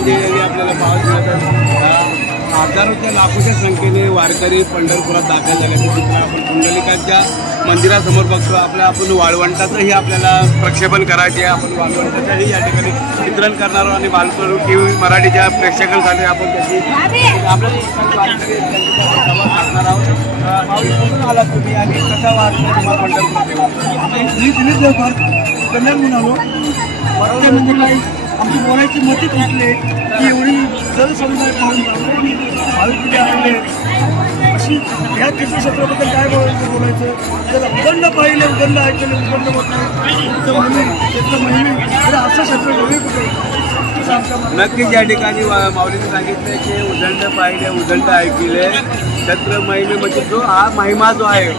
नांदेड आपल्याला पाहायला मिळतात। हजारोच्या लाखोच्या संख्येने वारकरी पंढरपुरात दाखल झाल्याचे चित्र आपण पुंडलिकाच्या मंदिरासमोर बघतो। आपण वाळवंटाचंही आपल्याला प्रक्षेपण करायचे आहे। आपण वाळवंटाचंही या ठिकाणी चित्रण करणार आहोत आणि वालकरू TV मराठीच्या प्रेक्षकांसाठी आपण त्याची आपल्याला आहोत। कुठून आलात तुम्ही आणि कसा वाटतो पंढरपूर कल्याण आलो वाटतं म्हणजे काही आमची बोलायची मती तुटले की एवढी जलसमुदाय पाहून भाविक आणले अशी ह्या तीर्थक्षेत्राबद्दल काय बोलायचं त्याला उदंड पाहिले उदंड ऐकले उदंड होत नाही त्याचं महिने असं क्षेत्र वेगळे कुठे नक्कीच या ठिकाणी माऊलीने सांगितलं की उदंड पाहिले उदंड ऐकले छत्र महिमे म्हणजे जो हा महिमा जो आहे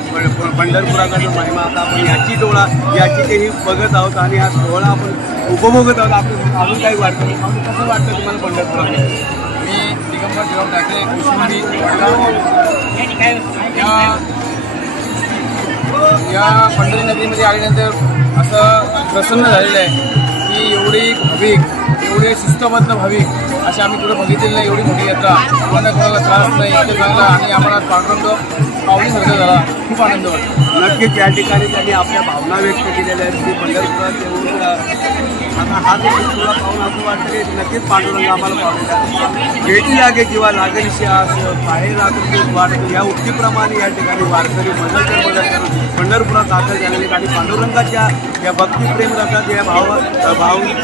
पंढरपुराचा जो महिमा आता आपण याची डोळा याची तेही बघत आहोत आणि हा सोहळा आपण उपभोगत आहोत। आपण अजून काही वाटतं कसं वाटतं तुम्हाला पंढरपुरामध्ये? मी दिगंबर देव ठाकरे कुसुंबी या पंढरी नदीमध्ये आल्यानंतर असं प्रसन्न झालेलं आहे की एवढी भाविक एवढे शिस्तबद्ध भाविक असे आम्ही कुठे बघितलेलं नाही। एवढी मोठी यात्रा कोणाला कोणाला त्रास नाही इतकं चांगला आणि आम्हाला पांडुरंग पावलीसारखं झाला खूप आनंद वाटतो। नक्कीच या ठिकाणी त्यांनी आपल्या भावना व्यक्त केलेल्या आहेत की पंढरपुरात येऊन आता हा जो तुला पाहून असं वाटतं की नक्कीच पांडुरंग आम्हाला पावलेला भेटी लागे किंवा लागेल श्वास बाहेर राहतो वाटतो या उक्तीप्रमाणे या ठिकाणी वारकरी मदत करून पंढरपुरात दाखल झालेले आणि पांडुरंगाच्या या भक्तिप्रेम रथात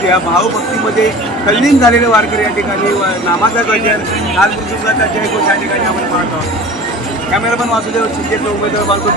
या भावभक्तीमध्ये तल्लीन झालेले वारकरी या ठिकाणी नामाचा गजर नागपूरचा जयघोष या ठिकाणी आपण पाहत आहोत। कॅमेरामन वासुदेव शिंदे उमेदवार बालको